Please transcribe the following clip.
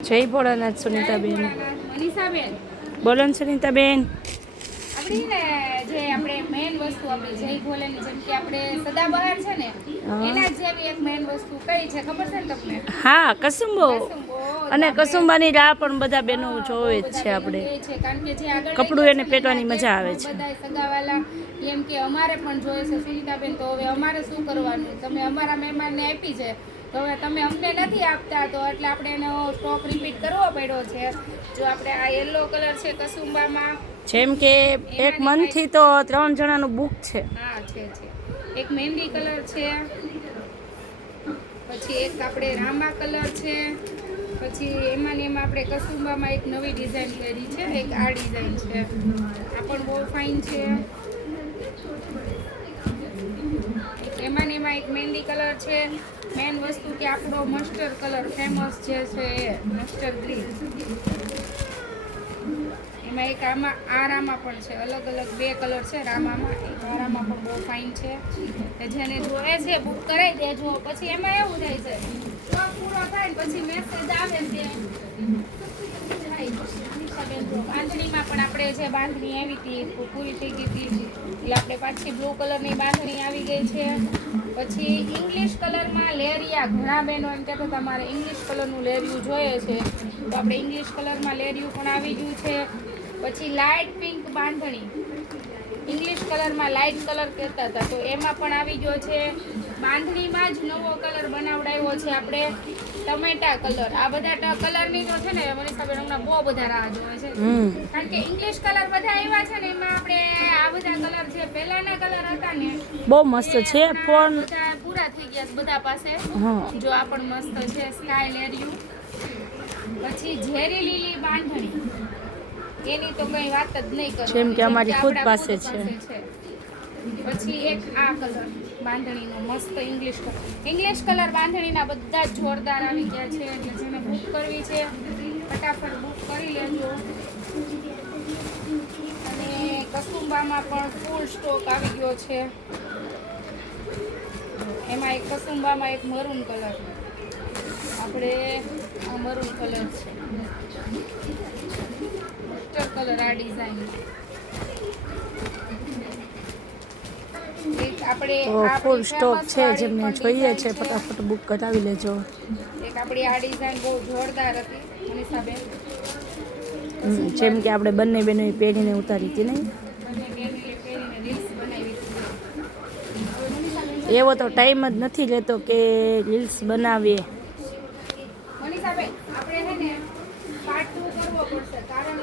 જય ભોળાનાથ સુનીતાબેન. મનીષાબેન, બોલો ને સુનીતાબેન. આપણી ને જે આપણે મેઇન વસ્તુ આપણે જય ભોલેની જેમ કે આપણે સદાબહાર છે ને એના જેવી એક મેઇન વસ્તુ કઈ છે ખબર છે ને તમને? હા, કસુંબો. કસુંબો. અને કસુંબાની રાહ પણ બધા બહેનો જોવે જ છે. આપણે એ છે કારણ કે જે આગળ કપડું એને પહેરવાની મજા આવે છે. બધા સગાવાલા એમ કે અમારે પણ જોઈએ છે સુનીતાબેન, તો હવે અમારે શું કરવાનું? તમે અમારા મહેમાનને આપી છે તો હવે તમે અમને નથી આપતા, તો એટલે આપણે એનો સ્ટોક રિપીટ કરવો પડ્યો છે. જો આપણે આ યલો કલર છે કસુંબામાં, જેમ કે એક મનથી તો 3 જણાનું બુક છે. હા છે. એક મહેંદી કલર છે, પછી એક આપણે રામા કલર છે, પછી એમાં ને એમાં આપણે કસુંબામાં એક નવી ડિઝાઇન કરી છે, એક આ ડિઝાઇન છે, આ પણ બહુ ફાઇન છે. એમાં ને એમાં એક મહેંદી કલર છે. મેન વસ્તુ કે આપણો મસ્ટર્ડ કલર ફેમસ જે છે એ મસ્ટર્ડ ગ્રીન. એમાં એક આ રામા પણ છે, અલગ અલગ 2 કલર છે રામામાં. એક આ રામા પણ બહુ ફાઇન છે. જેને જોવે છે બુક કરાવી દેજો. પછી એમાં એવું થાય છે સ્ટોક પૂરો થાય પછી મેસેજ આવે છે. બાંધણીમાં પણ આપણે જે બાંધણી આવી હતી પૂરી થઈ ગઈ હતી એટલે આપણે પાછી બ્લુ કલરની બાંધણી આવી ગઈ છે. પછી ઇંગ્લિશ કલરમાં લેરિયા, ઘણા બહેનો એમ કહેતા તમારે ઇંગ્લિશ કલરનું લેરિયું જોઈએ છે, તો આપણે ઇંગ્લિશ કલરમાં લેરિયું પણ આવી ગયું છે. પછી લાઇટ પિંક બાંધણી, ઇંગ્લિશ કલરમાં લાઇટ કલર કહેતા હતા, તો એમાં પણ આવી ગયો છે. બાંધણીમાં જ નવો કલર બનાવડાવ્યો છે આપણે, ટમેટા કલર. આ બધા કલરની તો છે ને મનીષાબેન હમણાં બહુ બધા રાહ જોવે છે, કારણ કે ઇંગ્લિશ કલર બધા આવ્યા છે ને એમાં આપણે આ બધા કલર જે પહેલાના કલર હતા ને બહુ મસ્ત છે. ફોન બધા પૂરા થઈ ગયા બધા પાસે. જો આ પણ મસ્ત છે, સ્કાય લેરિયું. પછી ઝેરી લીલી બાંધણી, એની તો કઈ વાત જ નહીં કરો, જેમ કે અમારી ખુદ પાસે છે. પછી એક આ કલર બાંધણીનો મસ્ત ઇંગ્લિશ કલર બાંધણીના બધા જ જોરદાર આવી ગયા છે. એટલે જેને બુક કરવી છે ફટાફટ બુક કરી લેજો. અને કસુંબામાં પણ ફૂલ સ્ટોક આવી ગયો છે. એમાં એક કસુંબામાં એક મરૂન કલર, આપણે આ મરૂન કલર છે, મસ્ટર્ડ કલર આ ડિઝાઇન. એક આપણે ફૂલ સ્ટોક છે, જેમને જોઈએ છે ફટાફટ બુક કરાવી લેજો. એક આપણી આ ડિઝાઇન બહુ જોરદાર હતી મનીષાબેન. જેમ કે આપણે બંને બહેનોએ પહેરીને ઉતારી હતી નહીં, એવો તો ટાઈમ જ નથી રહેતો કે રીલ્સ બનાવીએ. મનીષાબેન આપણે છે ને પાર્ટ 2 કરવો પડશે, કારણ